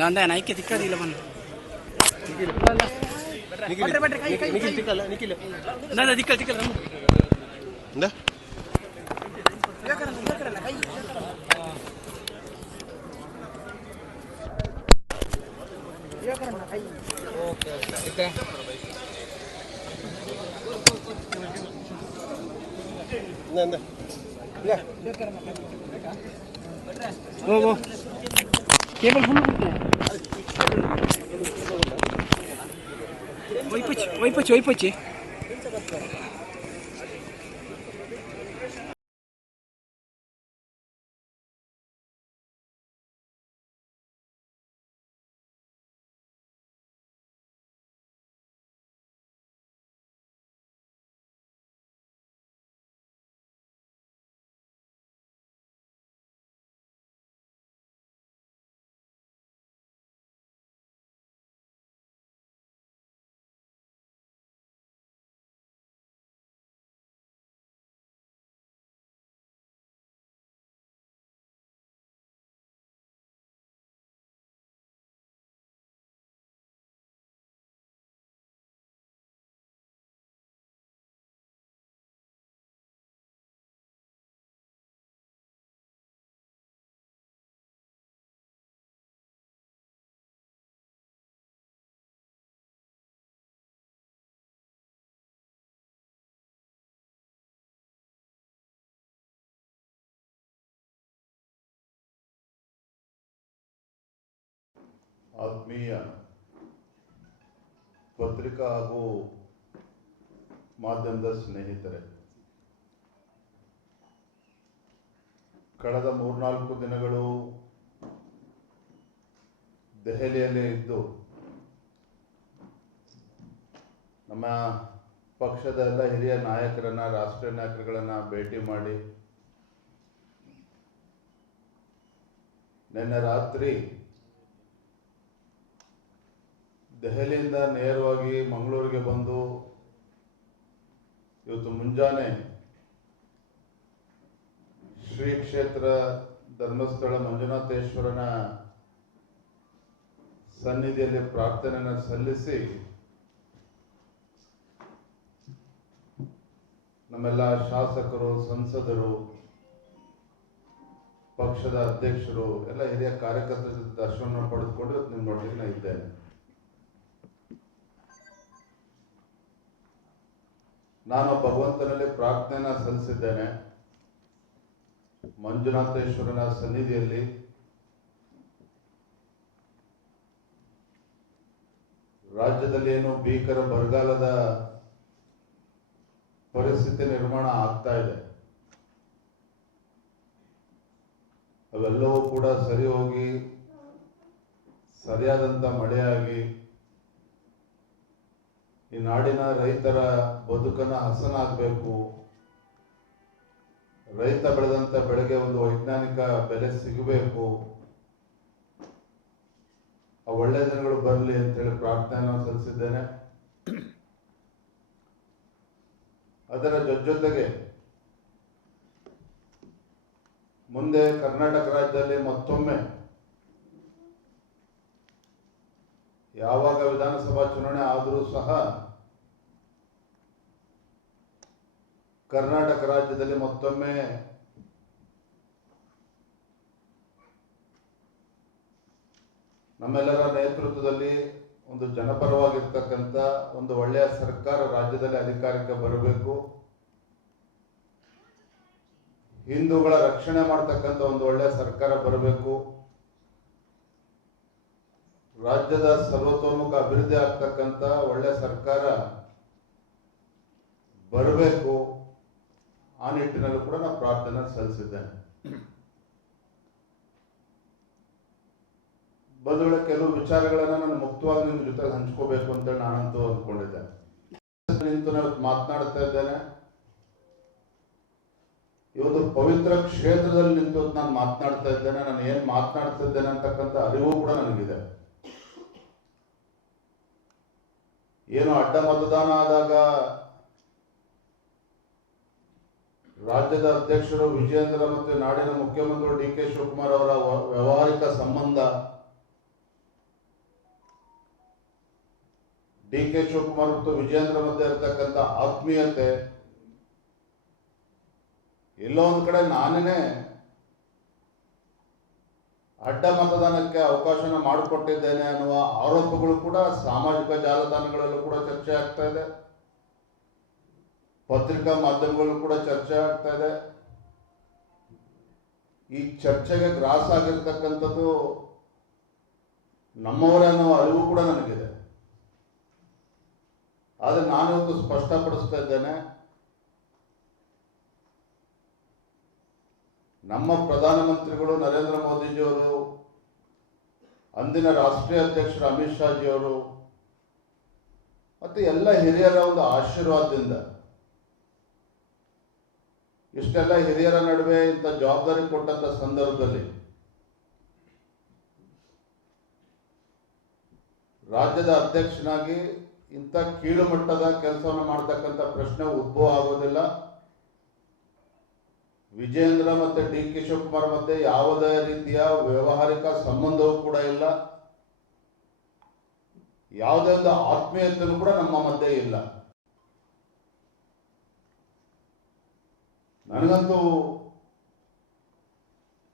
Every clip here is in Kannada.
nanti naik ketika di lapan. Nikil tikal. Nada tikal. Nda? Nanda. Ya. Go. Cable full है. वही पछ. ಆತ್ಮೀಯ ಪತ್ರಿಕಾ ಹಾಗೂ ಮಾಧ್ಯಮದ ಸ್ನೇಹಿತರೆ, ಕಳೆದ 3-4 ದಿನಗಳು ದೆಹಲಿಯಲ್ಲೇ ಇದ್ದು ನಮ್ಮ ಪಕ್ಷದ ಎಲ್ಲ ಹಿರಿಯ ನಾಯಕರನ್ನ, ರಾಷ್ಟ್ರೀಯ ನಾಯಕರುಗಳನ್ನ ಭೇಟಿ ಮಾಡಿ ನಿನ್ನೆ ರಾತ್ರಿ ದೆಹಲಿಯಿಂದ ನೇರವಾಗಿ ಮಂಗಳೂರಿಗೆ ಬಂದು ಇವತ್ತು ಮುಂಜಾನೆ ಶ್ರೀ ಕ್ಷೇತ್ರ ಧರ್ಮಸ್ಥಳ ಮಂಜುನಾಥೇಶ್ವರನ ಸನ್ನಿಧಿಯಲ್ಲಿ ಪ್ರಾರ್ಥನೆಯನ್ನು ಸಲ್ಲಿಸಿ ನಮ್ಮೆಲ್ಲ ಶಾಸಕರು, ಸಂಸದರು, ಪಕ್ಷದ ಅಧ್ಯಕ್ಷರು, ಎಲ್ಲ ಹಿರಿಯ ಕಾರ್ಯಕರ್ತರ ಜೊತೆ ದರ್ಶನ ಪಡೆದುಕೊಂಡು ಇವತ್ತು ನಿಮ್ಮೊಟ್ಟಿಗೆ ನಾನು ಇದ್ದೇನೆ. ನಾನು ಭಗವಂತನಲ್ಲಿ ಪ್ರಾರ್ಥನೆಯನ್ನು ಸಲ್ಲಿಸಿದ್ದೇನೆ. ಮಂಜುನಾಥೇಶ್ವರನ ಸನ್ನಿಧಿಯಲ್ಲಿ ರಾಜ್ಯದಲ್ಲಿ ಏನು ಭೀಕರ ಬರಗಾಲದ ಪರಿಸ್ಥಿತಿ ನಿರ್ಮಾಣ ಆಗ್ತಾ ಇದೆ, ಅವೆಲ್ಲವೂ ಕೂಡ ಸರಿ ಹೋಗಿ ಸರಿಯಾದಂಥ ಮಳೆಯಾಗಿ ಈ ನಾಡಿನ ರೈತರ ಬದುಕನ್ನು ಹಸನಾಗಬೇಕು, ರೈತ ಬೆಳೆದಂಥ ಬೆಳೆಗೆ ಒಂದು ವೈಜ್ಞಾನಿಕ ಬೆಲೆ ಸಿಗಬೇಕು, ಆ ಒಳ್ಳೆಯ ದಿನಗಳು ಬರಲಿ ಅಂತೇಳಿ ಪ್ರಾರ್ಥನೆಯನ್ನು ಸಲ್ಲಿಸಿದ್ದೇನೆ. ಅದರ ಜೊತೆಗೆ ಮುಂದೆ ಕರ್ನಾಟಕ ರಾಜ್ಯದಲ್ಲಿ ಮತ್ತೊಮ್ಮೆ ಯಾವಾಗ ವಿಧಾನಸಭಾ ಚುನಾವಣೆ ಆದರೂ ಸಹ ಕರ್ನಾಟಕ ರಾಜ್ಯದಲ್ಲಿ ಮತ್ತೊಮ್ಮೆ ನಮ್ಮೆಲ್ಲರ ನೇತೃತ್ವದಲ್ಲಿ ಒಂದು ಜನಪರವಾಗಿರ್ತಕ್ಕಂಥ ಒಂದು ಒಳ್ಳೆಯ ಸರ್ಕಾರ ರಾಜ್ಯದಲ್ಲಿ ಅಧಿಕಾರಕ್ಕೆ ಬರಬೇಕು, ಹಿಂದೂಗಳ ರಕ್ಷಣೆ ಮಾಡತಕ್ಕಂಥ ಒಂದು ಒಳ್ಳೆಯ ಸರ್ಕಾರ ಬರಬೇಕು, ರಾಜ್ಯದ ಸರ್ವತೋಮುಖ ಅಭಿವೃದ್ಧಿ ಆಗ್ತಕ್ಕಂಥ ಒಳ್ಳೆಯ ಸರ್ಕಾರ ಬರಬೇಕು. ಆ ನಿಟ್ಟಿನಲ್ಲೂ ಕೂಡ ನಾನು ಪ್ರಾರ್ಥನೆ ಸಲ್ಲಿಸಿದ್ದೇನೆ. ಬಂಧುಗಳ ಕೆಲವು ವಿಚಾರಗಳನ್ನ ನಾನು ಮುಕ್ತವಾಗಿ ನಿಮ್ಮ ಜೊತೆ ಹಂಚ್ಕೋಬೇಕು ಅಂತ ನಾನಂತೂ ಅಂದ್ಕೊಂಡಿದ್ದೆ. ನಿಂತು ನಾನು ಮಾತನಾಡ್ತಾ ಇದ್ದೇನೆ. ಇವತ್ತು ಪವಿತ್ರ ಕ್ಷೇತ್ರದಲ್ಲಿ ನಿಂತು ನಾನು ಮಾತನಾಡ್ತಾ ಇದ್ದೇನೆ. ನಾನು ಏನ್ ಮಾತನಾಡ್ತಾ ಇದ್ದೇನೆ ಅಂತಕ್ಕಂಥ ಅರಿವು ಕೂಡ ನನಗಿದೆ. ಏನು ಅಡ್ಡ ಮತದಾನ ಆದಾಗ ರಾಜ್ಯದ ಅಧ್ಯಕ್ಷರು ವಿಜಯೇಂದ್ರ ಮತ್ತು ನಾಡಿನ ಮುಖ್ಯಮಂತ್ರಿ ಡಿ ಕೆ ಶಿವಕುಮಾರ್ ಅವರ ವ್ಯಾವಹಾರಿಕ ಸಂಬಂಧ, ಡಿ ಕೆ ಶಿವಕುಮಾರ್ ಮತ್ತು ವಿಜಯೇಂದ್ರ ಮಧ್ಯೆ ಇರತಕ್ಕಂಥ ಆತ್ಮೀಯತೆ, ಎಲ್ಲೋ ಒಂದು ಕಡೆ ನಾನೇ ಅಡ್ಡ ಮತದಾನಕ್ಕೆ ಅವಕಾಶನ ಮಾಡಿಕೊಟ್ಟಿದ್ದೇನೆ ಅನ್ನುವ ಆರೋಪಗಳು ಕೂಡ ಸಾಮಾಜಿಕ ಜಾಲತಾಣಗಳಲ್ಲೂ ಕೂಡ ಚರ್ಚೆ ಆಗ್ತಾ ಇದೆ, ಪತ್ರಿಕಾ ಮಾಧ್ಯಮಗಳಲ್ಲೂ ಕೂಡ ಚರ್ಚೆ ಆಗ್ತಾ ಇದೆ. ಈ ಚರ್ಚೆಗೆ ಗ್ರಾಸ ಆಗಿರ್ತಕ್ಕಂಥದ್ದು ನಮ್ಮವರೇ ಅನ್ನೋ ಅರಿವು ಕೂಡ ನನಗಿದೆ. ಆದರೆ ನಾನಿವತ್ತು ಸ್ಪಷ್ಟಪಡಿಸ್ತಾ ಇದ್ದೇನೆ, ನಮ್ಮ ಪ್ರಧಾನಮಂತ್ರಿಗಳು ನರೇಂದ್ರ ಮೋದಿಜಿಯವರು, ಅಂದಿನ ರಾಷ್ಟ್ರೀಯ ಅಧ್ಯಕ್ಷರು ಅಮಿತ್ ಶಾಜಿಯವರು ಮತ್ತು ಎಲ್ಲ ಹಿರಿಯರ ಒಂದು ಆಶೀರ್ವಾದದಿಂದ ಇಷ್ಟೆಲ್ಲ ಹಿರಿಯರ ನಡುವೆ ಇಂಥ ಜವಾಬ್ದಾರಿ ಕೊಟ್ಟಂತ ಸಂದರ್ಭದಲ್ಲಿ ರಾಜ್ಯದ ಅಧ್ಯಕ್ಷನಾಗಿ ಇಂಥ ಕೀಳು ಮಟ್ಟದ ಕೆಲಸವನ್ನು ಮಾಡತಕ್ಕಂಥ ಪ್ರಶ್ನೆ ಉದ್ಭವ ಆಗೋದಿಲ್ಲ. ವಿಜೇಂದ್ರ ಮತ್ತು ಡಿ ಕೆ ಶಿವಕುಮಾರ್ ಮಧ್ಯೆ ಯಾವುದೇ ರೀತಿಯ ವ್ಯಾವಹಾರಿಕ ಸಂಬಂಧವೂ ಕೂಡ ಇಲ್ಲ, ಯಾವುದೇ ಒಂದು ಆತ್ಮೀಯತೆಯೂ ಕೂಡ ನಮ್ಮ ಮಧ್ಯೆ ಇಲ್ಲ. ನನಗಂತೂ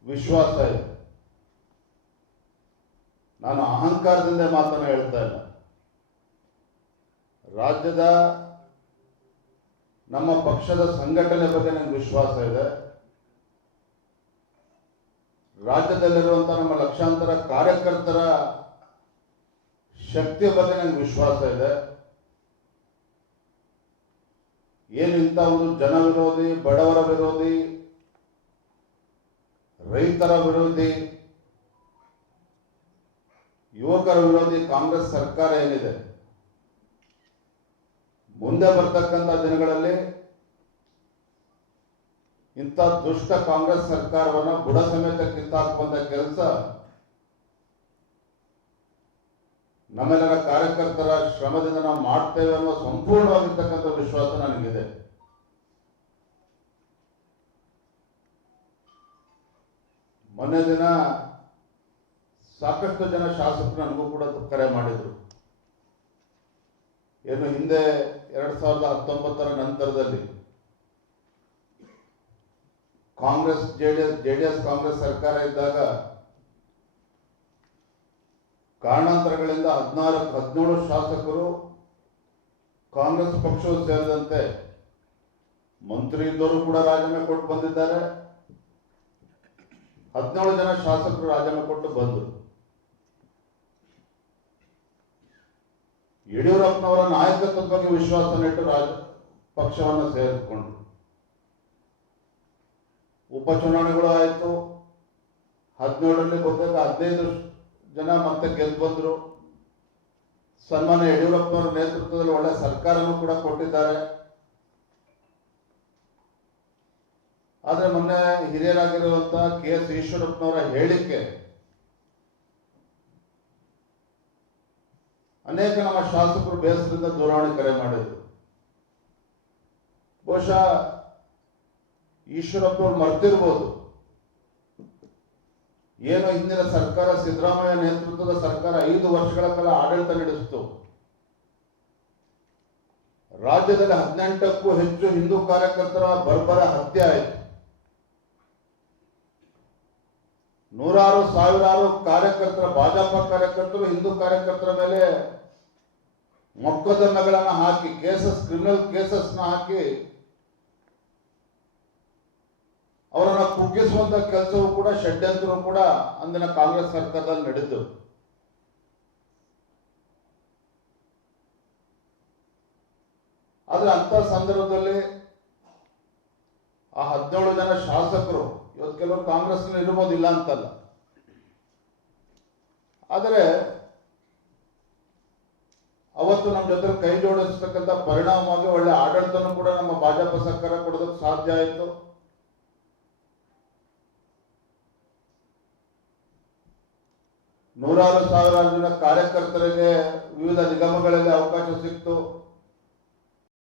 ವಿಶ್ವಾಸ ಇದೆ, ನಾನು ಅಹಂಕಾರದಿಂದ ಮಾತನ್ನು ಹೇಳ್ತಾ ಇಲ್ಲ. ರಾಜ್ಯದ ನಮ್ಮ ಪಕ್ಷದ ಸಂಘಟನೆ ಬಗ್ಗೆ ನನಗೆ ವಿಶ್ವಾಸ ಇದೆ. ರಾಜ್ಯದಲ್ಲಿರುವಂತಹ ನಮ್ಮ ಲಕ್ಷಾಂತರ ಕಾರ್ಯಕರ್ತರ ಶಕ್ತಿಯ ಬಗ್ಗೆ ನನಗೆ ವಿಶ್ವಾಸ ಇದೆ. ಏನು ಇಂಥ ಒಂದು ಜನ ವಿರೋಧಿ, ಬಡವರ ವಿರೋಧಿ, ರೈತರ ವಿರೋಧಿ, ಯುವಕರ ವಿರೋಧಿ ಕಾಂಗ್ರೆಸ್ ಸರ್ಕಾರ ಏನಿದೆ, ಮುಂದೆ ಬರ್ತಕ್ಕಂಥ ದಿನಗಳಲ್ಲಿ ಇಂಥ ದುಷ್ಟ ಕಾಂಗ್ರೆಸ್ ಸರ್ಕಾರವನ್ನು ಬುಡ ಸಮೇತ ಕಿತ್ತಾಕುವಂತ ಕೆಲಸ ನಮ್ಮೆಲ್ಲರ ಕಾರ್ಯಕರ್ತರ ಶ್ರಮದಿಂದ ನಾವು ಮಾಡ್ತೇವೆ ಅನ್ನುವ ಸಂಪೂರ್ಣವಾಗಿರ್ತಕ್ಕಂಥ ವಿಶ್ವಾಸ ನನಗಿದೆ. ಮೊನ್ನೆ ದಿನ ಸಾಕಷ್ಟು ಜನ ಶಾಸಕರು ನನಗೂ ಕೂಡ ಕರೆ ಮಾಡಿದ್ರು. ಏನು ಹಿಂದೆ 2019 ನಂತರದಲ್ಲಿ ಕಾಂಗ್ರೆಸ್ ಜೆಡಿಎಸ್ ಕಾಂಗ್ರೆಸ್ ಸರ್ಕಾರ ಇದ್ದಾಗ ಕಾರಣಾಂತರಗಳಿಂದ 17 ಶಾಸಕರು ಕಾಂಗ್ರೆಸ್ ಪಕ್ಷವು ಸೇರಿದಂತೆ ಮಂತ್ರಿ ಇದ್ದವರು ಕೂಡ ರಾಜೀನಾಮೆ ಕೊಟ್ಟು ಬಂದಿದ್ದಾರೆ. 17 ಜನ ಶಾಸಕರು ರಾಜೀನಾಮೆ ಕೊಟ್ಟು ಬಂದರು. ಯಡಿಯೂರಪ್ಪನವರ ನಾಯಕತ್ವದ ಬಗ್ಗೆ ವಿಶ್ವಾಸ ನೆಟ್ಟು ಪಕ್ಷವನ್ನು ಸೇರಿಸಿಕೊಂಡ್ರು. ಉಪಚುನಾವಣೆಗಳು ಆಯಿತು. 17ರಲ್ಲಿ ಬಹುತೇಕ 15 ಜನ ಮತ್ತೆ ಗೆದ್ದು ಬಂದರು. ಸನ್ಮಾನ್ಯ ಯಡಿಯೂರಪ್ಪನವರ ನೇತೃತ್ವದಲ್ಲಿ ಒಳ್ಳೆ ಸರ್ಕಾರನೂ ಕೂಡ ಕೊಟ್ಟಿದ್ದಾರೆ. ಆದರೆ ಮೊನ್ನೆ ಹಿರಿಯರಾಗಿರುವಂತಹ KS ಈಶ್ವರಪ್ಪನವರ ಹೇಳಿಕೆ ಅನೇಕ ನಮ್ಮ ಶಾಸಕರು ಬೇಸರದಿಂದ ದೂರವಾಣಿ ಕರೆ ಮಾಡಿದರು. ಬಹುಶಃ ಈಶ್ವರಪ್ಪನವ್ರು ಮರ್ತಿರ್ಬೋದು, ಏನೋ ಹಿಂದಿನ ಸರ್ಕಾರ, ಸಿದ್ದರಾಮಯ್ಯ ನೇತೃತ್ವದ ಸರ್ಕಾರ 5 ವರ್ಷಗಳ ಕಾಲ ಆಡಳಿತ ನಡೆಸಿತು. ರಾಜ್ಯದಲ್ಲಿ 18ಕ್ಕೂ ಹೆಚ್ಚು ಹಿಂದೂ ಕಾರ್ಯಕರ್ತರ ಬರ್ಬರ ಹತ್ಯೆ ಆಯಿತು. ನೂರಾರು ಸಾವಿರಾರು ಕಾರ್ಯಕರ್ತರ, ಭಾಜಪ ಕಾರ್ಯಕರ್ತರು ಹಿಂದೂ ಕಾರ್ಯಕರ್ತರ ಮೇಲೆ ಮೊಕದ್ದಮೆಗಳನ್ನು ಹಾಕಿ, ಕ್ರಿಮಿನಲ್ ಕೇಸಸ್ನ ಹಾಕಿ ಅವರನ್ನು ಕುಗ್ಗಿಸುವಂತ ಕೆಲಸವೂ ಕೂಡ, ಷಡ್ಯಂತ್ರವೂ ಕೂಡ ಅಂದಿನ ಕಾಂಗ್ರೆಸ್ ಸರ್ಕಾರದಲ್ಲಿ ನಡೆಯಿತು. ಆದ್ರೆ ಅಂತ ಸಂದರ್ಭದಲ್ಲಿ ಆ 17 ಜನ ಶಾಸಕರು, ಇವತ್ತು ಕೆಲವರು ಕಾಂಗ್ರೆಸ್ನಲ್ಲಿ ಇರ್ಬೋದಿಲ್ಲ ಅಂತಲ್ಲ, ಆದರೆ ಅವತ್ತು ನಮ್ಮ ಜೊತೆ ಕೈ ಜೋಡಿಸತಕ್ಕಂಥ ಪರಿಣಾಮವಾಗಿ ಒಳ್ಳೆ ಆಡಳಿತನೂ ಕೂಡ ನಮ್ಮ ಭಾಜಪ ಸರ್ಕಾರ ಕೊಡೋದಕ್ಕೆ ಸಾಧ್ಯ ಆಯಿತು. ನೂರಾರು ಸಾವಿರಾರು ಜನ ಕಾರ್ಯಕರ್ತರಿಗೆ ವಿವಿಧ ನಿಗಮಗಳಲ್ಲಿ ಅವಕಾಶ ಸಿಕ್ತು.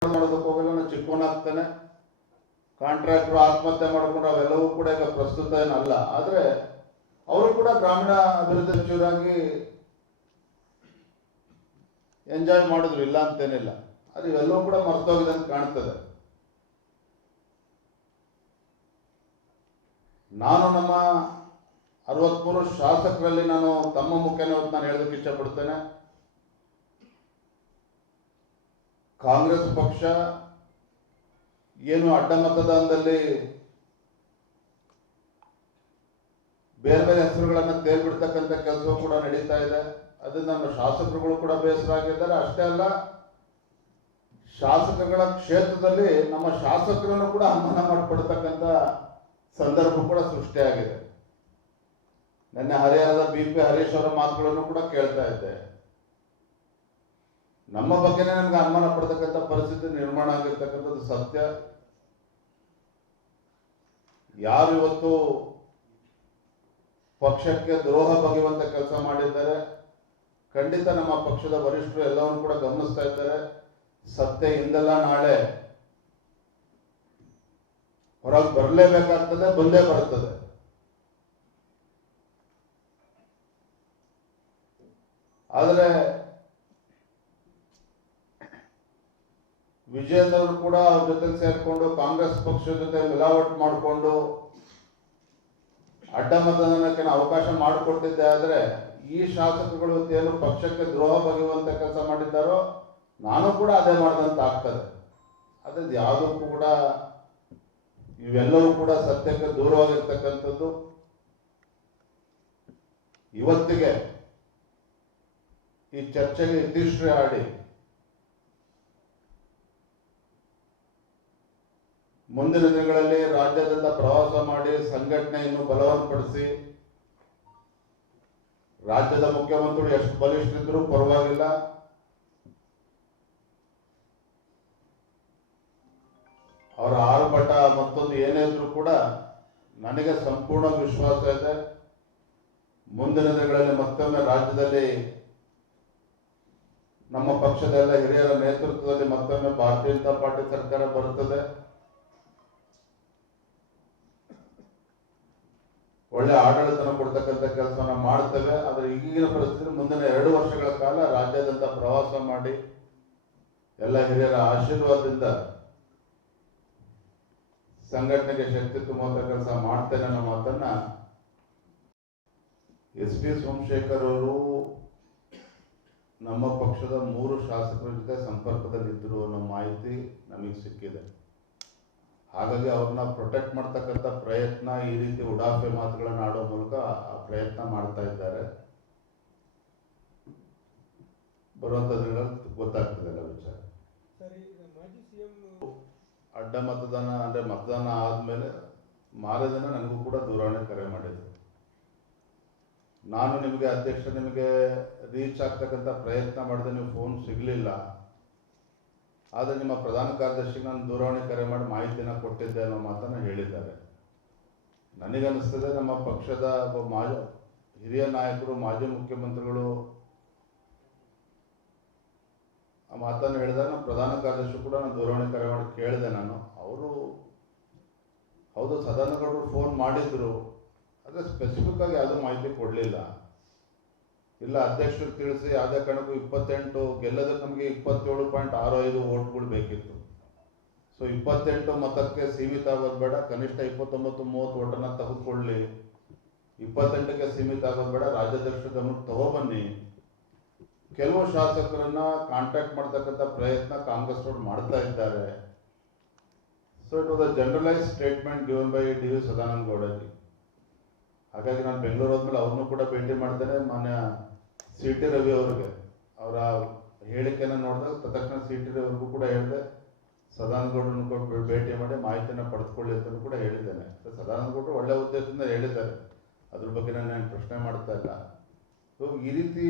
ಮಾಡೋದಕ್ಕೆ ಹೋಗಲ್ಲ, ನಾನು ಚಿಕ್ಕವನಾಗ್ತೇನೆ. ಕಾಂಟ್ರಾಕ್ಟರ್ ಆತ್ಮಹತ್ಯೆ ಮಾಡಿಕೊಂಡು ಅವೆಲ್ಲವೂ ಕೂಡ ಈಗ ಪ್ರಸ್ತುತ ಏನಲ್ಲ. ಆದರೆ ಅವರು ಕೂಡ ಗ್ರಾಮೀಣ ಅಭಿವೃದ್ಧಿ ಸಚಿವರಾಗಿ ಎಂಜಾಯ್ ಮಾಡಿದ್ರು, ಇಲ್ಲ ಅಂತೇನಿಲ್ಲ. ಅದು ಇವೆಲ್ಲವೂ ಕೂಡ ಮರ್ತೋಗಿದೆ ಅಂತ ಕಾಣ್ತದೆ. ನಾನು ನಮ್ಮ 63 ಶಾಸಕರಲ್ಲಿ ನಾನು ತಮ್ಮ ಮುಖೇನ ನಾನು ಹೇಳೋದಕ್ಕೆ ಇಷ್ಟಪಡ್ತೇನೆ. ಕಾಂಗ್ರೆಸ್ ಪಕ್ಷ ಏನು ಅಡ್ಡ ಮತದಾನದಲ್ಲಿ ಬೇರೆ ಬೇರೆ ಹೆಸರುಗಳನ್ನು ತೇಲ್ಬಿಡ್ತಕ್ಕಂಥ ಕೆಲಸ ಕೂಡ ನಡೀತಾ ಇದೆ. ಅದನ್ನ ನಮ್ಮ ಶಾಸಕರುಗಳು ಕೂಡ ಬೇಸರ ಆಗಿದ್ದಾರೆ. ಅಷ್ಟೇ ಅಲ್ಲ, ಶಾಸಕಗಳ ಕ್ಷೇತ್ರದಲ್ಲಿ ನಮ್ಮ ಶಾಸಕರನ್ನು ಕೂಡ ಅವಮಾನ ಮಾಡಿಕೊಡ್ತಕ್ಕಂಥ ಸಂದರ್ಭ ಕೂಡ ಸೃಷ್ಟಿಯಾಗಿದೆ. ನಿನ್ನೆ ಹರಿಹರದ BP ಹರೀಶ್ ಅವರ ಮಾತುಗಳನ್ನು ಕೂಡ ಕೇಳ್ತಾ ಇದ್ದೆ. ನಮ್ಮ ಬಗ್ಗೆನೇ ನಮ್ಗೆ ಅನುಮಾನ ಪಡ್ತಕ್ಕಂಥ ಪರಿಸ್ಥಿತಿ ನಿರ್ಮಾಣ ಆಗಿರ್ತಕ್ಕಂಥದ್ದು ಸತ್ಯ. ಯಾರು ಇವತ್ತು ಪಕ್ಷಕ್ಕೆ ದ್ರೋಹ ಬಗೆಯುವಂತ ಕೆಲಸ ಮಾಡಿದ್ದಾರೆ, ಖಂಡಿತ ನಮ್ಮ ಪಕ್ಷದ ವರಿಷ್ಠರು ಎಲ್ಲವನ್ನು ಕೂಡ ಗಮನಿಸ್ತಾ ಇದ್ದಾರೆ. ಸತ್ಯ ಹಿಂದೆಲ್ಲ ನಾಳೆ ಹೊರಗೆ ಬರಲೇಬೇಕಾಗ್ತದೆ, ಬಂದೇ ಬರುತ್ತದೆ. ಆದರೆ ವಿಜಯದವರು ಕೂಡ ಅವ್ರ ಜೊತೆ ಸೇರಿಕೊಂಡು ಕಾಂಗ್ರೆಸ್ ಪಕ್ಷದ ಜೊತೆ ಮಿಲಾವಟ್ ಮಾಡಿಕೊಂಡು ಅಡ್ಡ ಮತದಾನಕ್ಕೆ ಅವಕಾಶ ಮಾಡಿಕೊಟ್ಟಿದ್ದೆ. ಆದರೆ ಈ ಶಾಸಕರು ಏನು ಪಕ್ಷಕ್ಕೆ ದ್ರೋಹ ಬಗೆಯುವಂತ ಕೆಲಸ ಮಾಡಿದ್ದಾರೋ ನಾನು ಕೂಡ ಅದೇ ಮಾಡಿದಂತ ಆಗ್ತದೆ. ಅದ್ರ ಯಾವುದಕ್ಕೂ ಕೂಡ ಇವೆಲ್ಲವೂ ಕೂಡ ಸತ್ಯಕ್ಕೆ ದೂರವಾಗಿರ್ತಕ್ಕಂಥದ್ದು. ಇವತ್ತಿಗೆ ಈ ಚರ್ಚೆಗೆ ಇತಿಶ್ರೀ ಆಡಿ ಮುಂದಿನ ದಿನಗಳಲ್ಲಿ ರಾಜ್ಯಾದ್ಯಂತ ಪ್ರವಾಸ ಮಾಡಿ ಸಂಘಟನೆಯನ್ನು ಬಲವನ್ಪಡಿಸಿ, ರಾಜ್ಯದ ಮುಖ್ಯಮಂತ್ರಿಗಳು ಎಷ್ಟು ಬಲಿಷ್ಠರಿದ್ರೂ ಪರವಾಗಿಲ್ಲ, ಅವರ ಆರ್ಭಟ ಮತ್ತೊಂದು ಏನೇ ಇದ್ರೂ ಕೂಡ ನನಗೆ ಸಂಪೂರ್ಣ ವಿಶ್ವಾಸ ಇದೆ. ಮುಂದಿನ ದಿನಗಳಲ್ಲಿ ಮತ್ತೊಮ್ಮೆ ರಾಜ್ಯದಲ್ಲಿ ನಮ್ಮ ಪಕ್ಷದ ಎಲ್ಲ ಹಿರಿಯರ ನೇತೃತ್ವದಲ್ಲಿ ಮತ್ತೊಮ್ಮೆ ಭಾರತೀಯ ಜನತಾ ಪಾರ್ಟಿ ಸರ್ಕಾರ ಬರುತ್ತದೆ. ಒಳ್ಳೆ ಆಡಳಿತನ ಕೊಡ್ತಕ್ಕಂಥ ಕೆಲಸವನ್ನ ಮಾಡ್ತೇವೆ. ಆದರೆ ಈಗಿನ ಪರಿಸ್ಥಿತಿ ಮುಂದಿನ 2 ವರ್ಷಗಳ ಕಾಲ ರಾಜ್ಯಾದ್ಯಂತ ಪ್ರವಾಸ ಮಾಡಿ ಎಲ್ಲ ಹಿರಿಯರ ಆಶೀರ್ವಾದದಿಂದ ಸಂಘಟನೆಗೆ ಶಕ್ತಿ ತುಂಬುವಂತ ಕೆಲಸ ಮಾಡ್ತೇನೆ ಅನ್ನೋ ಮಾತನ್ನ SP ಸೋಮಶೇಖರ್ ಅವರು ನಮ್ಮ ಪಕ್ಷದ 3 ಶಾಸಕರ ಜೊತೆ ಸಂಪರ್ಕದಲ್ಲಿದ್ದರು ಅನ್ನೋ ಮಾಹಿತಿ ನಮಗೆ ಸಿಕ್ಕಿದೆ. ಹಾಗಾಗಿ ಅವ್ರನ್ನ ಪ್ರೊಟೆಕ್ಟ್ ಮಾಡ್ತಕ್ಕಂಥ ಪ್ರಯತ್ನ, ಈ ರೀತಿ ಉಡಾಫೆ ಮಾತುಗಳನ್ನು ಆಡೋ ಮೂಲಕ ಆ ಪ್ರಯತ್ನ ಮಾಡ್ತಾ ಇದ್ದಾರೆ. ಬರುವಂತ ದಿನಗಳಲ್ಲಿ ಗೊತ್ತಾಗ್ತದೆ ಎಲ್ಲ ವಿಚಾರ. ಅಡ್ಡ ಮತದಾನ ಅಂದ್ರೆ ಮತದಾನ ಆದ್ಮೇಲೆ ಮಾರದಿನ ನನಗೂ ಕೂಡ ದೂರವಾಣಿ ಕರೆ ಮಾಡಿದ್ರು. ನಾನು ನಿಮಗೆ ಅಧ್ಯಕ್ಷ ನಿಮಗೆ ರೀಚ್ ಆಗ್ತಕ್ಕಂಥ ಪ್ರಯತ್ನ ಮಾಡಿದೆ, ನೀವು ಫೋನ್ ಸಿಗಲಿಲ್ಲ. ಆದರೆ ನಿಮ್ಮ ಪ್ರಧಾನ ಕಾರ್ಯದರ್ಶಿಗೆ ನಾನು ದೂರವಾಣಿ ಕರೆ ಮಾಡಿ ಮಾಹಿತಿನ ಕೊಟ್ಟಿದ್ದೆ ಅನ್ನೋ ಮಾತನ್ನು ಹೇಳಿದ್ದಾರೆ. ನನಗನ್ನಿಸ್ತದೆ ನಮ್ಮ ಪಕ್ಷದ ಒಬ್ಬ ಹಿರಿಯ ನಾಯಕರು, ಮಾಜಿ ಮುಖ್ಯಮಂತ್ರಿಗಳು ಆ ಮಾತನ್ನು ಹೇಳಿದಾಗ ನಮ್ಮ ಪ್ರಧಾನ ಕಾರ್ಯದರ್ಶಿ ಕೂಡ ನಾನು ದೂರವಾಣಿ ಕರೆ ಮಾಡಿ ಕೇಳಿದೆ. ನಾನು ಅವರು ಹೌದು ಸದಾನಗೌಡರು ಫೋನ್ ಮಾಡಿದ್ರು, ಆದರೆ ಸ್ಪೆಸಿಫಿಕ್ ಆಗಿ ಯಾವುದೂ ಮಾಹಿತಿ ಕೊಡಲಿಲ್ಲ. ಇಲ್ಲ ಅಧ್ಯಕ್ಷರು ತಿಳಿಸಿ ಯಾವುದೇ ಕಾರಣಕ್ಕೂ 28 ಗೆಲ್ಲೋದಕ್ಕೆ ನಮಗೆ 27.65 ವೋಟ್ಗಳು ಬೇಕಿತ್ತು. ಸೊ 28 ಮತಕ್ಕೆ ಸೀಮಿತ ಆಗೋದು ಬೇಡ, ಕನಿಷ್ಠ 29-30 ವೋಟನ್ನು ತೆಗೆದುಕೊಳ್ಳಿ. 28ಕ್ಕೆ ಸೀಮಿತ ಆಗೋದು ಬೇಡ, ರಾಜ್ಯಾಧ್ಯಕ್ಷರ ಗಮನಕ್ಕೆ ತಗೊಬನ್ನಿ. ಕೆಲವು ಶಾಸಕರನ್ನ ಕಾಂಟ್ಯಾಕ್ಟ್ ಮಾಡ್ತಕ್ಕಂಥ ಪ್ರಯತ್ನ ಕಾಂಗ್ರೆಸ್ ಅವರು ಮಾಡ್ತಾ ಇದ್ದಾರೆ. So it was a generalise statement given by D V Sadananda Gowdaji. ಹಾಗಾಗಿ ನಾನು ಬೆಂಗಳೂರು ಹೋದ್ಮೇಲೆ ಅವ್ರನ್ನೂ ಕೂಡ ಭೇಟಿ ಮಾಡ್ತೇನೆ. ಮಾನ್ಯ CT ರವಿ ಅವರಿಗೆ ಅವರ ಹೇಳಿಕೆಯನ್ನು ನೋಡಿದಾಗ ತಕ್ಷಣ CT ರವಿಗೂ ಕೂಡ ಹೇಳಿದೆ, ಸದಾನಂದ ಗೌಡರನ್ನು ಕೂಡ ಭೇಟಿ ಮಾಡಿ ಮಾಹಿತಿಯನ್ನು ಪಡೆದುಕೊಳ್ಳಿ ಅಂತ ಕೂಡ ಹೇಳಿದ್ದೇನೆ. ಸದಾನಂದ ಗೌಡರು ಒಳ್ಳೆ ಉದ್ದೇಶದಿಂದ ಹೇಳಿದ್ದಾರೆ, ಅದ್ರ ಬಗ್ಗೆ ನಾನು ಪ್ರಶ್ನೆ ಮಾಡ್ತಾ ಇಲ್ಲ. ಸೊ ಈ ರೀತಿ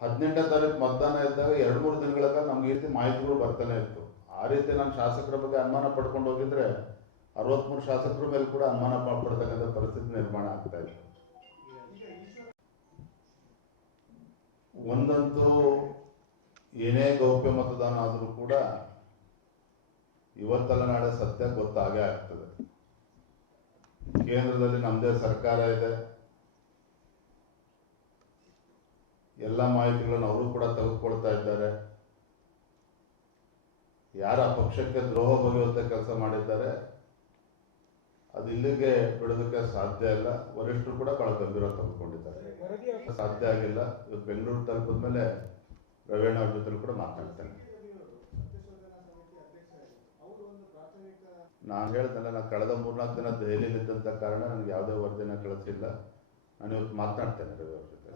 18ನೇ ತಾರೀಕು ಮತದಾನ ಇದ್ದಾಗ 2-3 ದಿನಗಳ ಕಾಲ ನಮ್ಗೆ ಈ ರೀತಿ ಮಾಹಿತಿಗಳು ಬರ್ತಾನೆ ಇತ್ತು. ಆ ರೀತಿ ನಾನು ಶಾಸಕರ ಬಗ್ಗೆ ಅನುಮಾನ ಪಡ್ಕೊಂಡು ಹೋಗಿದ್ರೆ 63 ಶಾಸಕರ ಮೇಲೆ ಕೂಡ ಅನುಮಾನ ಪಡ್ತಕ್ಕಂಥ ಪರಿಸ್ಥಿತಿ ನಿರ್ಮಾಣ ಆಗ್ತಾ ಇದೆ. ಒಂದಂತೂ ಏನೇ ಗೌಪ್ಯ ಮತದಾನ ಆದರೂ ಕೂಡ ಇವತ್ತಲ್ಲ ನಾಳೆ ಸತ್ಯ ಗೊತ್ತಾಗೇ ಆಗ್ತದೆ. ಕೇಂದ್ರದಲ್ಲಿ ನಮ್ಮದೇ ಸರ್ಕಾರ ಇದೆ, ಎಲ್ಲ ಮಾಹಿತಿಗಳನ್ನು ಅವರು ಕೂಡ ತೆಗೆದುಕೊಳ್ತಾ ಇದ್ದಾರೆ. ಯಾರ ಪಕ್ಷಕ್ಕೆ ದ್ರೋಹ ಬಗೆಯುವಂಥ ಕೆಲಸ ಮಾಡಿದ್ದಾರೆ ಅದು ಇಲ್ಲಿಗೆ ಬಿಡೋದಕ್ಕೆ ಸಾಧ್ಯ ಇಲ್ಲ. ವರಿಷ್ಠರು ಕೂಡ ಬಹಳ ಗಂಭೀರ ತೆಗೆದುಕೊಂಡಿದ್ದಾರೆ, ಸಾಧ್ಯ ಆಗಿಲ್ಲ. ಇವತ್ತು ಬೆಂಗಳೂರು ತಲುಪಿದ ಮೇಲೆ ರವೀಣ ಅವ್ರ ಜೊತೆ ಕೂಡ ಮಾತನಾಡ್ತೇನೆ. ನಾನು ಹೇಳ್ದಲ್ಲ, ನಾನು ಕಳೆದ 3-4 ದಿನ ದೆಹಲಿಯಲ್ಲಿದ್ದಂಥ ಕಾರಣ ನನಗೆ ಯಾವುದೇ ವರದಿನ ಕಳಿಸಿಲ್ಲ. ನಾನು ಇವತ್ತು ಮಾತನಾಡ್ತೇನೆ ರವಿ ಅವ್ರ ಜೊತೆ.